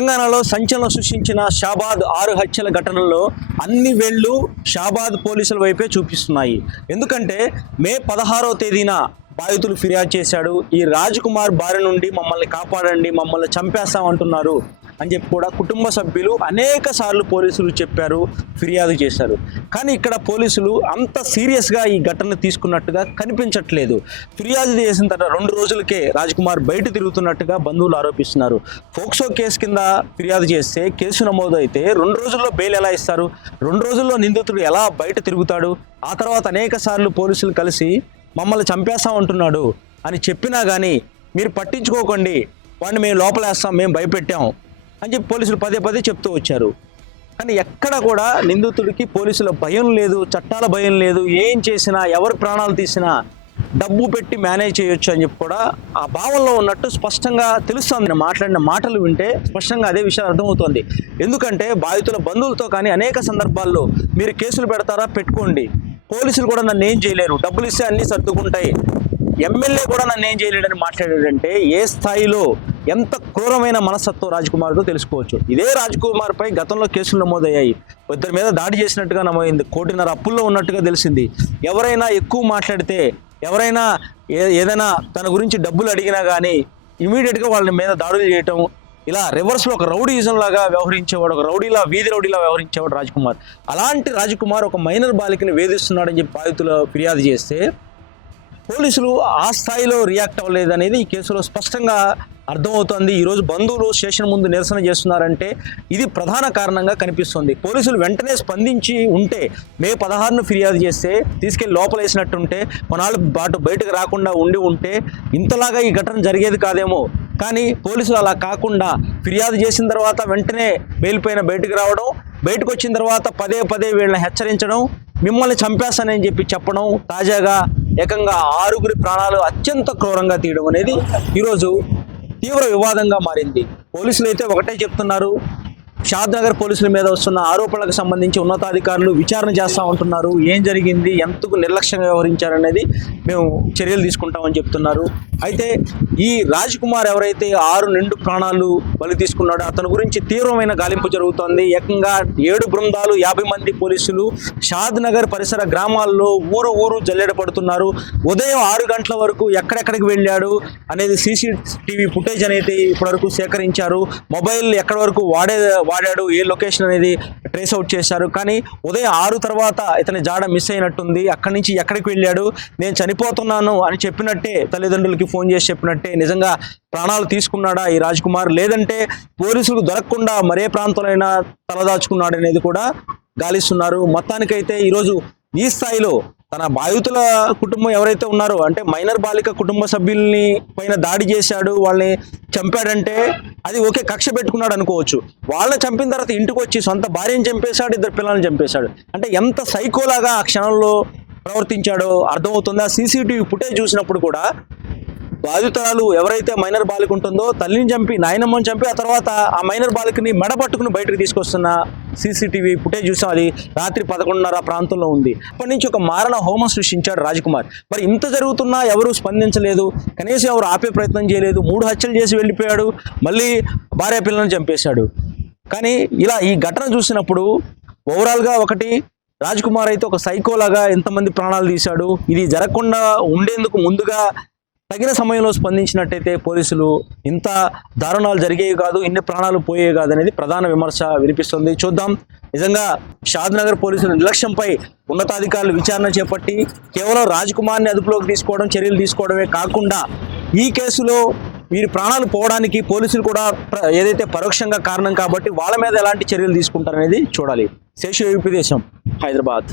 తెలంగాణలో సంచలనం సృష్టించిన షాబాద్ 6 హత్యల ఘటనలో అన్ని వేళ్లు షాబాద్ పోలీసుల వైపే చూపిస్తున్నాయి. ఎందుకంటే మే 16వ తేదీన బాధితులు ఫిర్యాదు చేశాడు. ఈ రాజ్ కుమార్ బారి నుండి మమ్మల్ని కాపాడండి, మమ్మల్ని చంపేస్తామంటున్నారు అని చెప్పి కూడా కుటుంబ సభ్యులు అనేక సార్లు పోలీసులు చెప్పారు, ఫిర్యాదు చేశారు. కానీ ఇక్కడ పోలీసులు అంత సీరియస్గా ఈ ఘటన తీసుకున్నట్టుగా కనిపించట్లేదు. ఫిర్యాదు చేసిన తర్వాత 2 రోజులకే రాజ్ కుమార్ బయట తిరుగుతున్నట్టుగా బంధువులు ఆరోపిస్తున్నారు. ఫోక్సో కేసు కింద ఫిర్యాదు చేస్తే కేసు నమోదు అయితే 2 రోజుల్లో బెయిల్ ఎలా ఇస్తారు? 2 రోజుల్లో నిందితుడు ఎలా బయట తిరుగుతాడు? ఆ తర్వాత అనేక సార్లు పోలీసులు కలిసి మమ్మల్ని చంపేస్తామంటున్నాడు అని చెప్పినా కానీ మీరు పట్టించుకోకండి, వాడిని మేము లోపలేస్తాం, మేము భయపెట్టాం అని చెప్పి పోలీసులు పదే పదే చెప్తూ వచ్చారు. కానీ ఎక్కడ కూడా నిందితుడికి పోలీసుల భయం లేదు, చట్టాల భయం లేదు. ఏం చేసినా, ఎవరు ప్రాణాలు తీసినా డబ్బు పెట్టి మేనేజ్ చేయొచ్చు అని చెప్పి కూడా ఆ భావంలో ఉన్నట్టు స్పష్టంగా తెలుస్తుంది. మాట్లాడిన మాటలు వింటే స్పష్టంగా అదే విషయం అర్థమవుతుంది. ఎందుకంటే బాధితుల బంధువులతో కానీ అనేక సందర్భాల్లో మీరు కేసులు పెడతారా, పెట్టుకోండి, పోలీసులు కూడా నన్ను ఏం చేయలేరు, డబ్బులు ఇస్తే అన్నీ సర్దుకుంటాయి, ఎమ్మెల్యే కూడా నన్ను ఏం చేయలేడని మాట్లాడాడంటే ఏ స్థాయిలో, ఎంత క్రూరమైన మనస్తత్వం రాజ్ కుమార్తో తెలుసుకోవచ్చు. ఇదే రాజ్ కుమార్ పై గతంలో కేసులు నమోదయ్యాయి. ఇద్దరి మీద దాడి చేసినట్టుగా నమోదైంది. 1.5 కోటి అప్పుల్లో ఉన్నట్టుగా తెలిసింది. ఎవరైనా ఎక్కువ మాట్లాడితే, ఎవరైనా ఏదైనా తన గురించి డబ్బులు అడిగినా కానీ ఇమీడియట్గా వాళ్ళ మీద దాడులు చేయటం, ఇలా రివర్స్లో ఒక రౌడీజం లాగా వ్యవహరించేవాడు, ఒక రౌడీలా, వీధి రౌడీలా వ్యవహరించేవాడు రాజ్ కుమార్. అలాంటి రాజ్ కుమార్ ఒక మైనర్ బాలికని వేధిస్తున్నాడని చెప్పి బాధితులు ఫిర్యాదు చేస్తే పోలీసులు ఆ స్థాయిలో రియాక్ట్ అవ్వలేదనేది ఈ కేసులో స్పష్టంగా అర్థమవుతోంది. ఈరోజు బంధువులు స్టేషన్ ముందు నిరసన చేస్తున్నారంటే ఇది ప్రధాన కారణంగా కనిపిస్తుంది. పోలీసులు వెంటనే స్పందించి ఉంటే, మే 16ను ఫిర్యాదు చేస్తే తీసుకెళ్లి లోపలేసినట్టుంటే, కొన్నాళ్ళు బయటకు రాకుండా ఉంటే ఇంతలాగా ఈ ఘటన జరిగేది కాదేమో. కానీ పోలీసులు అలా కాకుండా ఫిర్యాదు చేసిన తర్వాత వెంటనే బెయిల్ పైన బయటకు రావడం, బయటకు వచ్చిన తర్వాత పదే పదే వీళ్ళని హెచ్చరించడం, మిమ్మల్ని చంపేస్తానని చెప్పి చెప్పడం, తాజాగా ఏకంగా 6గురి ప్రాణాలు అత్యంత క్రూరంగా తీయడం అనేది ఈరోజు తీవ్ర వివాదంగా మారింది. పోలీసులు అయితే ఒకటే చెప్తున్నారు, షాద్ నగర్ పోలీసుల మీద వస్తున్న ఆరోపణలకు సంబంధించి ఉన్నతాధికారులు విచారణ చేస్తూ ఉంటున్నారు. ఏం జరిగింది, ఎంతకు నిర్లక్ష్యంగా వ్యవహరించారనేది మేము చర్యలు తీసుకుంటామని చెప్తున్నారు. అయితే ఈ రాజ్ కుమార్ ఎవరైతే 6 నిండు ప్రాణాలు బలి తీసుకున్నాడో అతని గురించి తీవ్రమైన గాలింపు జరుగుతోంది. ఏకంగా 7 బృందాలు, 50 మంది పోలీసులు షాద్ నగర్ పరిసర గ్రామాల్లో ఊరు జల్లెడ పడుతున్నారు. ఉదయం 6 గంటల వరకు ఎక్కడెక్కడికి వెళ్ళాడు అనేది CCTV ఫుటేజ్ అనేది ఇప్పటివరకు సేకరించారు. మొబైల్ ఎక్కడి వరకు వాడాడు, ఏ లొకేషన్ అనేది ట్రేస్ అవుట్ చేశారు. కానీ ఉదయం 6 తర్వాత ఇతని జాడ మిస్ అయినట్టుంది. అక్కడి నుంచి ఎక్కడికి వెళ్ళాడు, నేను చనిపోతున్నాను అని చెప్పినట్టే, తల్లిదండ్రులకి ఫోన్ చేసి చెప్పినట్టే నిజంగా ప్రాణాలు తీసుకున్నాడా ఈ రాజ్ కుమార్, లేదంటే పోలీసులకు దొరకకుండా మరే ప్రాంతంలో తలదాచుకున్నాడు అనేది కూడా గాలిస్తున్నారు. మొత్తానికైతే ఈరోజు ఈ స్థాయిలో తన బాధితుల కుటుంబం ఎవరైతే ఉన్నారో, అంటే మైనర్ బాలిక కుటుంబ సభ్యుల్ని పైన దాడి చేశాడు, వాళ్ళని చంపాడంటే అది ఓకే, కక్ష పెట్టుకున్నాడు అనుకోవచ్చు. వాళ్ళని చంపిన తర్వాత ఇంటికి వచ్చి సొంత భార్యను చంపేశాడు, 2 పిల్లల్ని చంపేశాడు. అంటే ఎంత సైకోలాగా ఆ క్షణంలో ప్రవర్తించాడో అర్థమవుతుంది. ఆ CCTV ఫుటేజ్ చూసినప్పుడు కూడా బాధితురాలు ఎవరైతే మైనర్ బాలిక ఉంటుందో తల్లిని చంపి, నాయనమ్మని చంపి, ఆ తర్వాత ఆ మైనర్ బాలికని మెడపట్టుకుని బయటకు తీసుకొస్తున్న CCTV ఫుటేజ్ చూసాం. అది రాత్రి 11:30 ప్రాంతంలో ఉంది. అప్పటి నుంచి ఒక మారణ హోమం సృష్టించాడు రాజ్ కుమార్. మరి ఇంత జరుగుతున్నా ఎవరు స్పందించలేదు, కనీసం ఎవరు ఆపే ప్రయత్నం చేయలేదు. 3 హత్యలు చేసి వెళ్ళిపోయాడు, మళ్ళీ భార్య పిల్లలను చంపేశాడు. కానీ ఇలా ఈ ఘటన చూసినప్పుడు ఓవరాల్గా ఒకటి, రాజ్ కుమార్ అయితే ఒక సైకోలాగా ఎంతమంది ప్రాణాలు తీశాడు. ఇది జరగకుండా ఉండేందుకు ముందుగా తగిన సమయంలో స్పందించినట్టయితే పోలీసులు ఇంత దారుణాలు జరిగేవి కాదు, ఇన్ని ప్రాణాలు పోయేవి కాదు అనేది ప్రధాన విమర్శ వినిపిస్తుంది. చూద్దాం, నిజంగా షాద్ నగర్ పోలీసుల నిర్లక్ష్యంపై ఉన్నతాధికారులు విచారణ చేపట్టి కేవలం రాజ్ కుమార్ని అదుపులోకి తీసుకోవడం, చర్యలు తీసుకోవడమే కాకుండా ఈ కేసులో వీరి ప్రాణాలు పోవడానికి పోలీసులు కూడా ఏదైతే పరోక్షంగా కారణం కాబట్టి వాళ్ళ మీద ఎలాంటి చర్యలు తీసుకుంటారనేది చూడాలి. శేషు యూపీ దేశం, హైదరాబాద్.